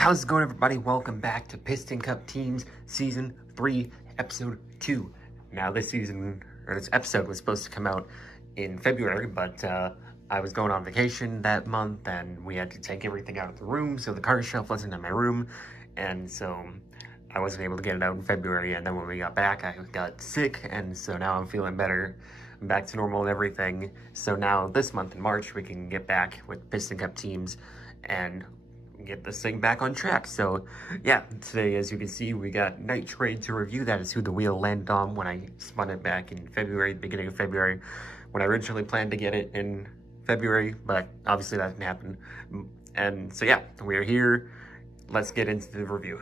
How's it going, everybody? Welcome back to Piston Cup Teams Season 3, Episode 2. Now, this episode was supposed to come out in February, but I was going on vacation that month, and we had to take everything out of the room, so the car shelf wasn't in my room, and so I wasn't able to get it out in February, and then when we got back, I got sick, and so now I'm feeling better. I'm back to normal and everything, so now this month in March, we can get back with Piston Cup Teams and get this thing back on track. So yeah, today, as you can see, we got Nitroade to review. That is who the wheel landed on when I spun it back in February, the beginning of February, when I originally planned to get it in February, but obviously that didn't happen. And so yeah, we're here. Let's get into the review.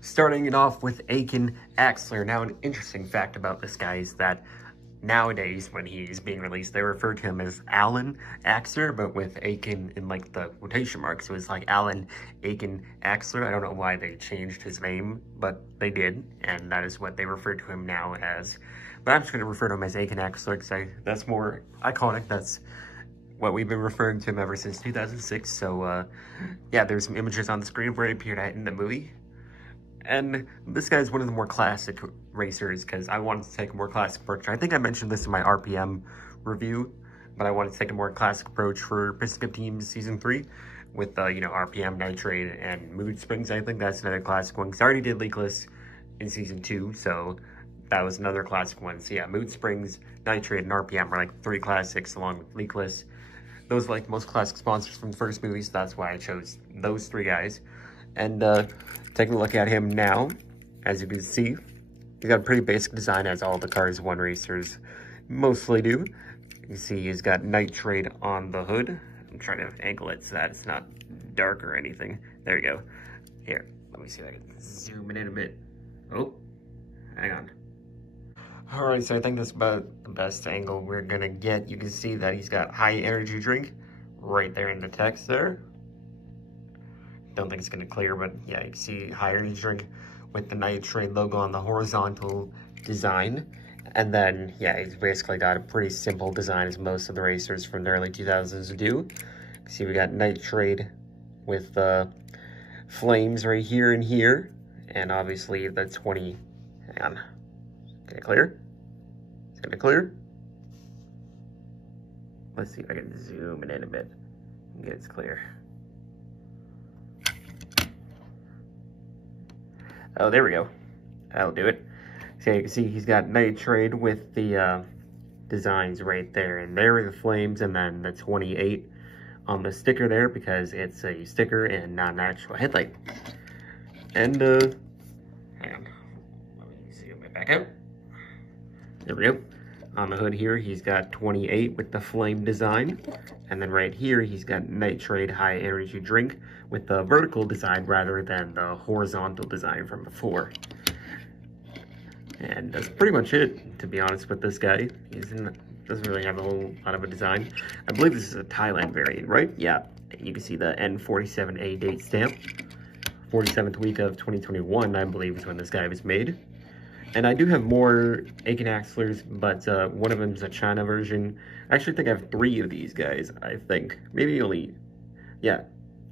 Starting it off with Aiken Axler. Now, an interesting fact about this guy is that nowadays, when he's being released, they refer to him as Alan Axler, but with Aiken in like the quotation marks. So it's like Alan Aiken Axler. I don't know why they changed his name, but they did, and that is what they refer to him now as. But I'm just going to refer to him as Aiken Axler because that's more iconic. That's what we've been referring to him ever since 2006. So yeah, there's some images on the screen where he appeared at in the movie. And this guy's one of the more classic racers because I wanted to take a more classic approach. I think I mentioned this in my RPM review, but I wanted to take a more classic approach for Piston Cup Teams Season 3 with, RPM, Nitroade, and Mood Springs. I think that's another classic one because I already did Leakless in Season 2, so that was another classic one. So yeah, Mood Springs, Nitroade, and RPM are like 3 classics along with Leakless. Those are like the most classic sponsors from the first movie, so that's why I chose those 3 guys. And taking a look at him now, as you can see, he's got a pretty basic design, as all the Cars 1 racers mostly do. You can see he's got Nitroade on the hood. I'm trying to angle it so that it's not dark or anything. There you go. Here, let me see if I can zoom it in a bit. Oh, hang on. Alright, so I think that's about the best angle we're gonna get. You can see that he's got high energy drink right there in the text there. Don't think it's gonna clear, but yeah, you can see high energy drink with the Nitroade logo on the horizontal design. And then, yeah, he's basically got a pretty simple design as most of the racers from the early 2000s do. You can see we got Nitroade with the flames right here and here. And obviously the 20, hang on, can it clear? Is it gonna clear? Let's see if I can zoom it in a bit and get it clear. Oh, there we go. That'll do it. So you can see he's got Nitroade with the designs right there. And there are the flames and then the 28 on the sticker there because it's a sticker and not an actual headlight. And, hang on. Let me zoom it back out. There we go. On the hood here, he's got 28 with the flame design. And then right here, he's got Nitroade high energy drink with the vertical design rather than the horizontal design from before. And that's pretty much it, to be honest with this guy. He doesn't really have a whole lot of a design. I believe this is a Thailand variant, right? Yeah, you can see the N47A date stamp. 47th week of 2021, I believe, is when this guy was made. And I do have more Aiken Axlers, but one of them is a China version. I actually think I have 3 of these guys, I think. Maybe only, yeah,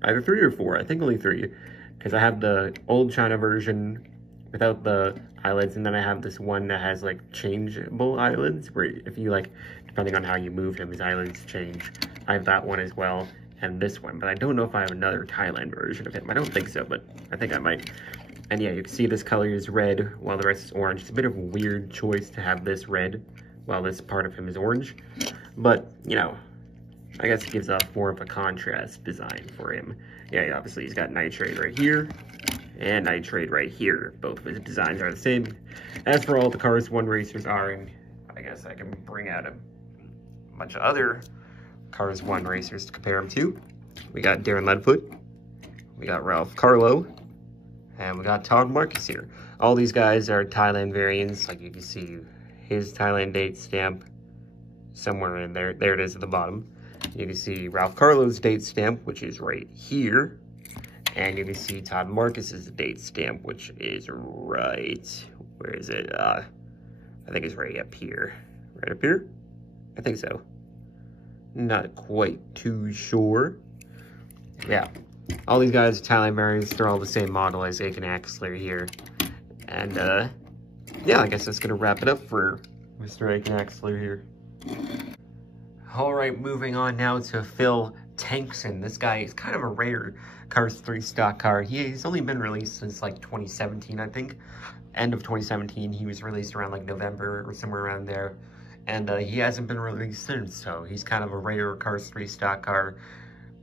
either 3 or 4. I think only 3. Because I have the old China version without the eyelids, and then I have this one that has, like, changeable eyelids, where if you, like, depending on how you move him, his eyelids change. I have that one as well, and this one. But I don't know if I have another Thailand version of him. I don't think so, but I think I might. And yeah, you can see this color is red while the rest is orange. It's a bit of a weird choice to have this red while this part of him is orange. But, you know, I guess it gives off more of a contrast design for him. Yeah, obviously he's got Nitroade right here and Nitroade right here. Both of his designs are the same as for all the Cars 1 racers are. And I guess I can bring out a bunch of other Cars 1 racers to compare him to. We got Darren Ledfoot. We got Ralph Carlo. And we got Todd Marcus here. All these guys are Thailand variants. Like you can see his Thailand date stamp somewhere in there. There it is at the bottom. You can see Ralph Carlo's date stamp, which is right here. And you can see Todd Marcus's date stamp, which is right, where is it? I think it's right up here. Right up here? I think so. Not quite too sure. Yeah. all these guys are Thailand variants. They're all the same model as Aiken Axler here. And, yeah, I guess that's going to wrap it up for Mr. Aiken Axler here. Alright, moving on now to Phil Tankson. This guy is kind of a rare Cars 3 stock car. He's only been released since like 2017, I think. End of 2017, he was released around like November or somewhere around there. And he hasn't been released since, so he's kind of a rare Cars 3 stock car.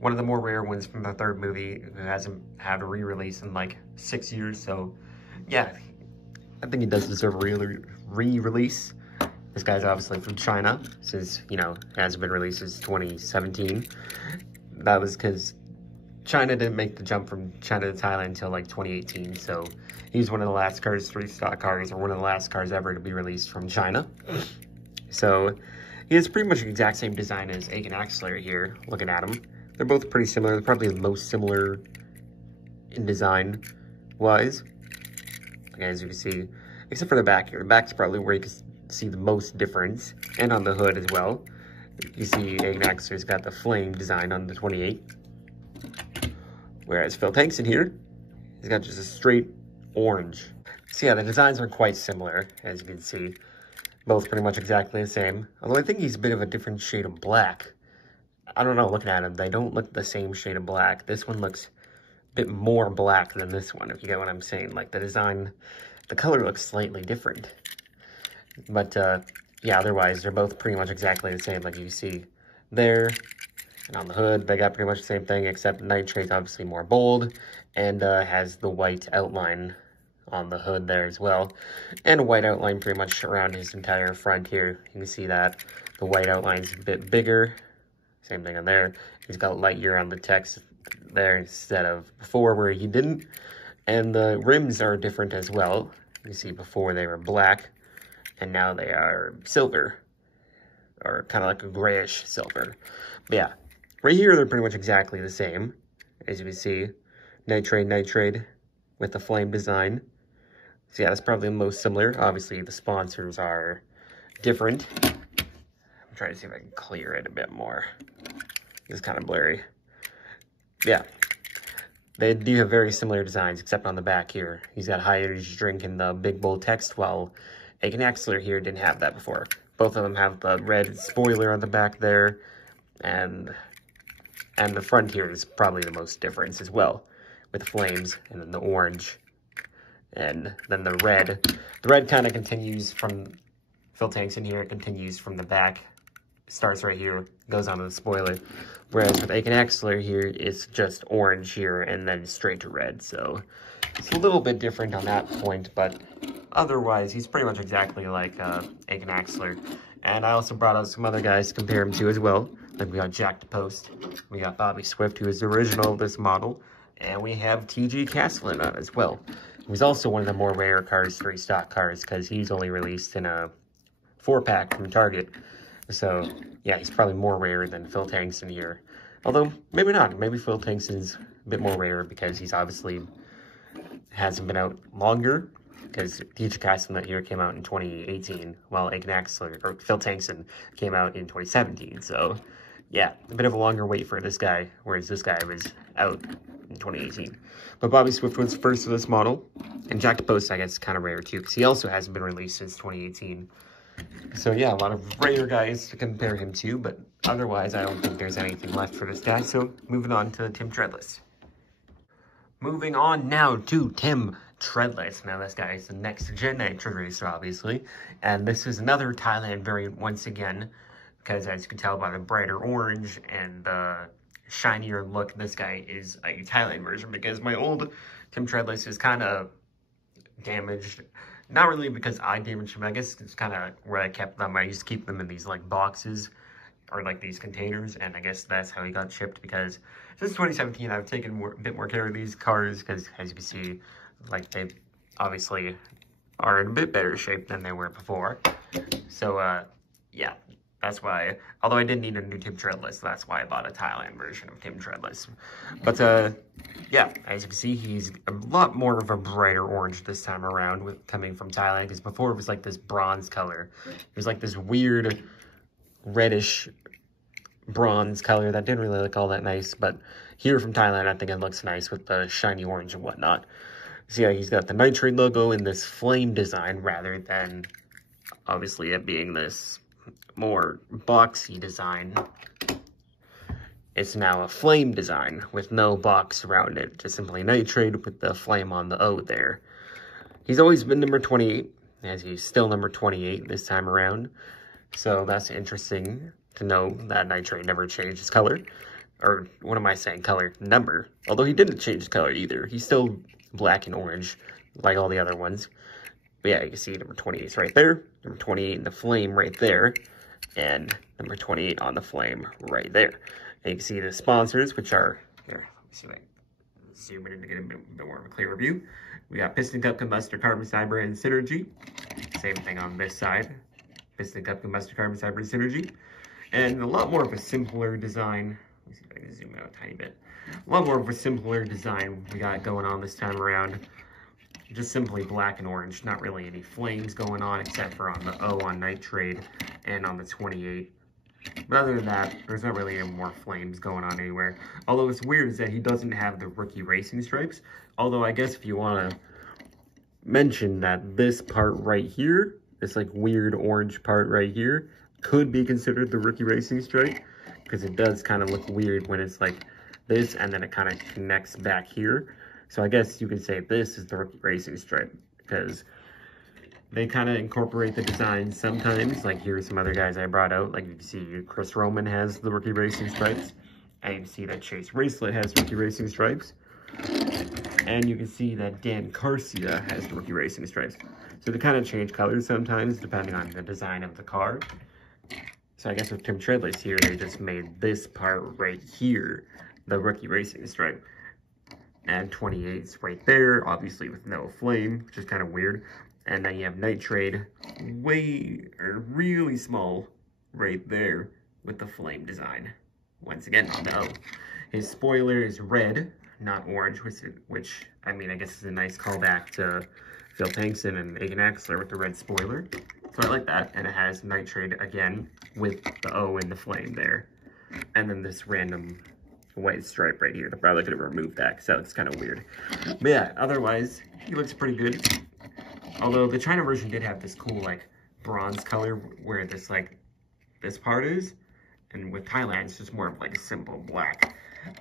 One of the more rare ones from the third movie who hasn't had a re-release in like 6 years, so yeah, I think he does deserve a re-release. This guy's obviously from China, since, you know, it hasn't been released since 2017. That was because China didn't make the jump from China to Thailand until like 2018, so he's one of the last Cars 3 stock cars, or one of the last cars ever to be released from China. So he has pretty much the exact same design as Aiken Axler here, looking at him. They're both pretty similar. They're probably the most similar in design-wise, as you can see, except for the back here. The back's probably where you can see the most difference, and on the hood as well. You see Aiken Axler's got the flame design on the 28. Whereas Phil Tankson here, he's got just a straight orange. So yeah, the designs are quite similar, as you can see. Both pretty much exactly the same. Although I think he's a bit of a different shade of black. I don't know, looking at them, they don't look the same shade of black. This one looks a bit more black than this one, if you get what I'm saying. Like, the design, the color looks slightly different. But, yeah, otherwise, they're both pretty much exactly the same, like you see there. And on the hood, they got pretty much the same thing, except Nitrade's obviously more bold, and has the white outline on the hood there as well. And a white outline pretty much around his entire front here. You can see that the white outline's a bit bigger. Same thing on there. He's got light year on the text there instead of before where he didn't. And the rims are different as well. You see before they were black, and now they are silver. Or kind of like a grayish silver. But yeah, right here they're pretty much exactly the same. As you can see, Nitrade with the flame design. So yeah, that's probably the most similar. Obviously, the sponsors are different. I'm trying to see if I can clear it a bit more. It's kind of blurry. Yeah, they do have very similar designs, except on the back here. He's got high energy drink and the big bold text, while Aiken Axler here didn't have that before. Both of them have the red spoiler on the back there, and the front here is probably the most difference as well, with the flames and then the orange. And then the red kind of continues from Phil Tankson here. It continues from the back, starts right here, goes onto the spoiler. Whereas with Aiken Axler here, it's just orange here and then straight to red. So it's a little bit different on that point, but otherwise he's pretty much exactly like Aiken Axler. And I also brought out some other guys to compare him to as well. Like we got Jack the Post, we got Bobby Swift, who is the original of this model, and we have TG Castlin on as well. He's also one of the more rare Cars 3 stock cars, because he's only released in a 4-pack from Target. So, yeah, he's probably more rare than Phil Tankson here. Although, maybe not. Maybe Phil Tankson's a bit more rare, because he's obviously hasn't been out longer. Because TG Castlin here came out in 2018, while Aiken Axler, or Phil Tankson, came out in 2017. So, yeah, a bit of a longer wait for this guy, whereas this guy was out in 2018. But Bobby Swift was first of this model, and Jack the Post, I guess, is kind of rare too, because he also hasn't been released since 2018. So yeah, a lot of rare guys to compare him to, but otherwise I don't think there's anything left for this guy. So moving on to Tim Treadless. Moving on now to Tim Treadless. Now this guy is the next gen Nitroade Racer, obviously, and this is another Thailand variant once again, because as you can tell by the brighter orange and the shinier look, this guy is a Thailand version, because my old Tim Treadless is kind of damaged. Not really because I damaged him, I guess it's kind of where I kept them. I used to keep them in these like boxes or like these containers, and I guess that's how he got shipped, because since 2017 I've taken a bit more care of these cars, because as you can see, like they obviously are in a bit better shape than they were before. So yeah, that's why, although I didn't need a new Tim Treadless, that's why I bought a Thailand version of Tim Treadless. But yeah, as you can see, he's a lot more of a brighter orange this time around, with coming from Thailand, because before it was like this bronze color. It was like this weird reddish bronze color that didn't really look all that nice, but here from Thailand, I think it looks nice with the shiny orange and whatnot. So yeah, he's got the Nitroade logo in this flame design rather than obviously it being this more boxy design. It's now a flame design with no box around it, just simply Nitroade with the flame on the O there. He's always been number 28, as he's still number 28 this time around. So that's interesting to know that Nitroade never changed his color. Or what am I saying? Color. Number. Although he didn't change his color either. He's still black and orange like all the other ones. But yeah, you can see number 28 is right there. Number 28 in the flame right there. And number 28 on the flame right there. And you can see the sponsors, which are... Here, let me see if I can zoom in to get a bit more of a clearer view. We got Piston Cup Combustor, Carbon Fiber, and Synergy. Same thing on this side. Piston Cup Combustor, Carbon Fiber, and Synergy. And a lot more of a simpler design. Let me see if I can zoom out a tiny bit. A lot more of a simpler design we got going on this time around. Just simply black and orange. Not really any flames going on except for on the O on Nitroade and on the 28. But other than that, there's not really any more flames going on anywhere. Although it's weird is that he doesn't have the rookie racing stripes. Although I guess if you want to mention that this part right here, this like weird orange part right here, could be considered the rookie racing stripe. Because it does kind of look weird when it's like this and then it kind of connects back here. So I guess you could say this is the rookie racing stripe. Because they kind of incorporate the design sometimes. Like here's some other guys I brought out. Like you can see Chris Roman has the rookie racing stripes. And you can see that Chase Racelet has rookie racing stripes. And you can see that Dan Garcia has the rookie racing stripes. So they kind of change colors sometimes depending on the design of the car. So I guess with Tim Treadless here, they just made this part right here the rookie racing stripe. And 28's right there, obviously with no flame, which is kind of weird. And then you have Nitroade really small right there with the flame design. Once again, on the O. His spoiler is red, not orange, which I mean, I guess is a nice callback to Phil Tankson and Aiken Axler with the red spoiler. So I like that. And it has Nitroade again with the O and the flame there. And then this random white stripe right here. They're probably going to remove that because that looks kind of weird. But yeah, otherwise, he looks pretty good. Although the China version did have this cool like bronze color where this like this part is. And with Thailand, it's just more of like a simple black.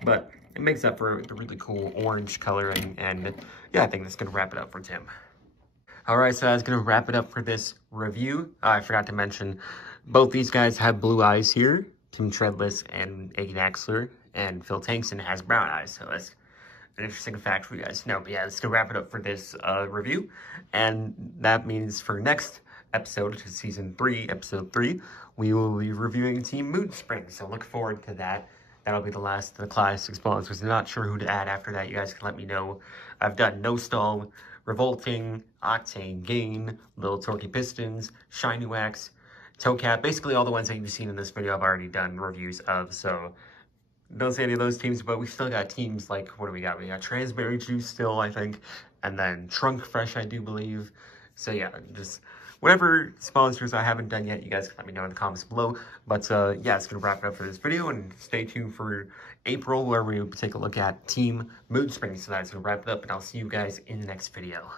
But it makes up for the really cool orange color. And yeah, I think that's going to wrap it up for Tim. Alright, so I was going to wrap it up for this review. I forgot to mention, both these guys have blue eyes here. Tim Treadless and Aiken Axler. And Phil Tankson has brown eyes. So that's an interesting fact for you guys to know. But yeah, that's going to wrap it up for this review. And that means for next episode, to season 3, episode 3, we will be reviewing Team Mood Spring. So look forward to that. That'll be the last of the classic sponsors. I'm not sure who to add after that. You guys can let me know. I've done No Stall, Revolting, Octane Gain, Little Torquey Pistons, Shiny Wax, Toe Cap. Basically all the ones that you've seen in this video I've already done reviews of. So don't say any of those teams, but we still got teams like, what do we got? We got Transberry Juice still, I think. And then Trunk Fresh, I do believe. So yeah, just whatever sponsors I haven't done yet, you guys can let me know in the comments below. But yeah, it's going to wrap it up for this video. And stay tuned for April, where we take a look at Team Mood Spring. So that's going to wrap it up. And I'll see you guys in the next video.